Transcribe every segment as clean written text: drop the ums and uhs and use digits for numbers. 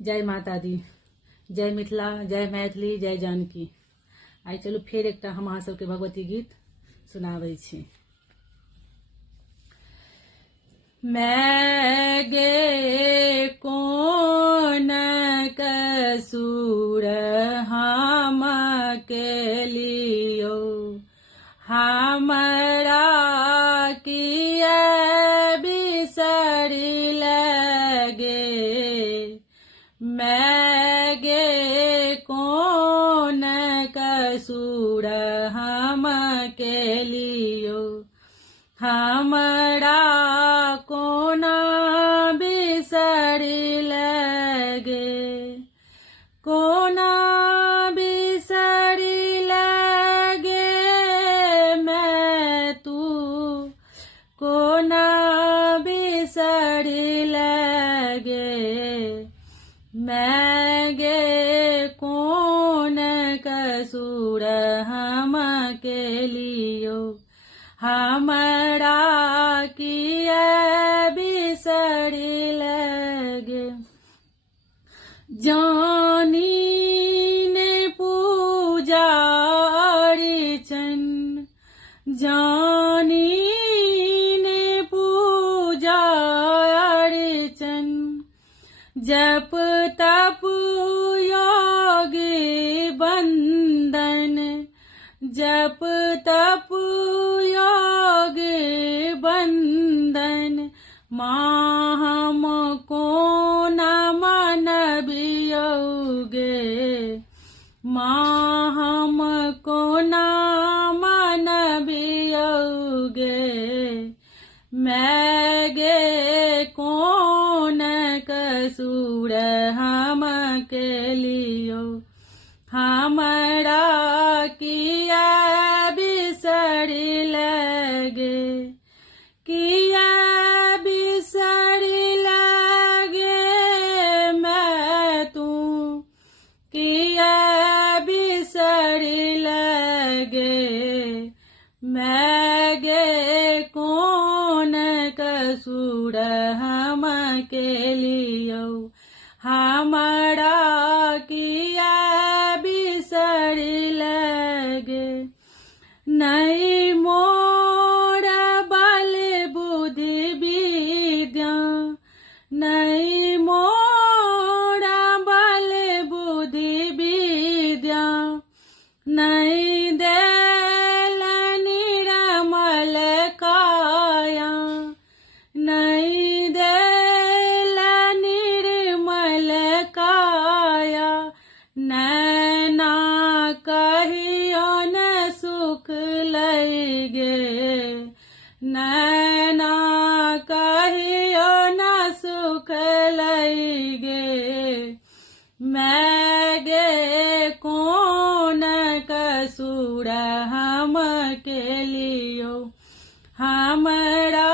जय माता दी, जय मिथिला, जय मैथिली, जय जानकी। आई चलू फेर एकटा हम अहाँ सबके भगवती गीत सुनाबै छी। मैं गे कोन कसूर हम के लियो, हमरा किया बिसरी लगे। मैं गे कौन कसूर हम के लियो, हमरा कोन बिसरी लगे। कोन बिसरी लगे मैं तू, कोन बिसरी लगे। मैं गे कौन कसूर हम के लियो, हमरा किया बिसरी लगे। जानी ने पूजा अर्चन, जानी ने पूजा अर्चन, जप तप योगी बंदन, जप तप योगी बंदन। माँ हम को न मानबियोगे, माँ हम को न मानबियोगे। मैं गे कौन कसूर हम के लियो, हमरा किया बिसरी लगे। किया बिसरी लगे मैं तू, किया बिसरी लगे। मैं गे कौन कसूर हम के लियो, हमरा किया बिसरी लगे। नहीं मोर बल बुद्धि विद्या, नहीं मोर बल बुद्धि विद्या, नहीं देल निर्मल काया, नहीं देल निर्मल काया। नैना कहियो न सुख लगे, नैना कहियो न सुख लगे। मैं गे कौन कसूर हम के लियो, हमरा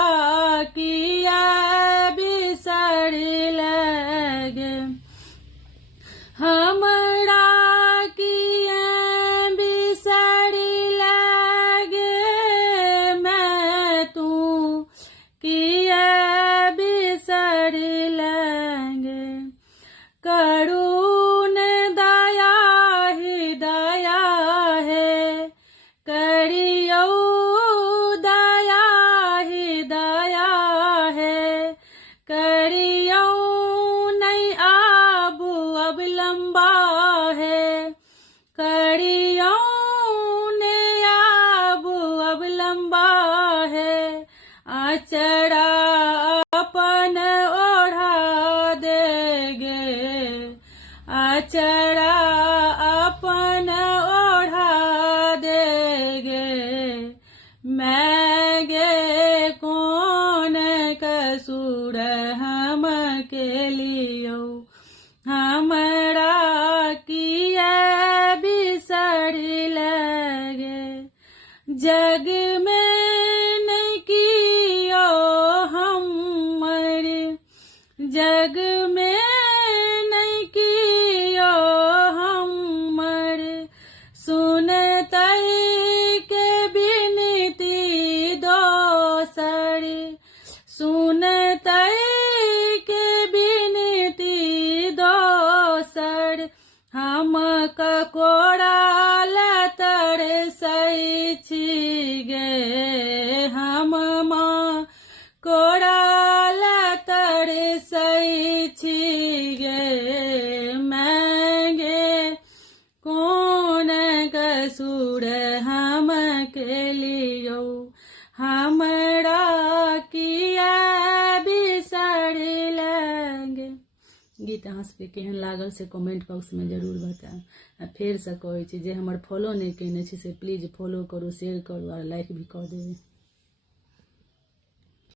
किया बिसरी लगे। हमरा किया बिसरी लगे मैं तू, किया बिसरी लगे। करुण दया ही दया है, करियो दया ही दया है। करियो नहीं आबू अब लंबा है, करियो ने आबू अब लंबा है। आचरा अपन ओढ़ा देगे, आचरा अपन ओढ़ा देगे। मैं गे कौन कसूर हम के लियो, हमरा किया बिसरी लगे। जग में नहीं कियो हमरे, जग में नहीं कियो तर हम ककोड़ाल तरसै छी गे हम कोड़ाल तरसै छी गे मांगे कोन कसूर हम केलियौ हमरा किया बिसरलगे। गीत अहाँ सबके केहन लागल से कमेंट बॉक्स में जरूर बताएब। फेर से कहै छी जे हमर फॉलो नहीं केने छी से प्लीज फॉलो करू, शेयर करू और लाइक भी कऽ देबै।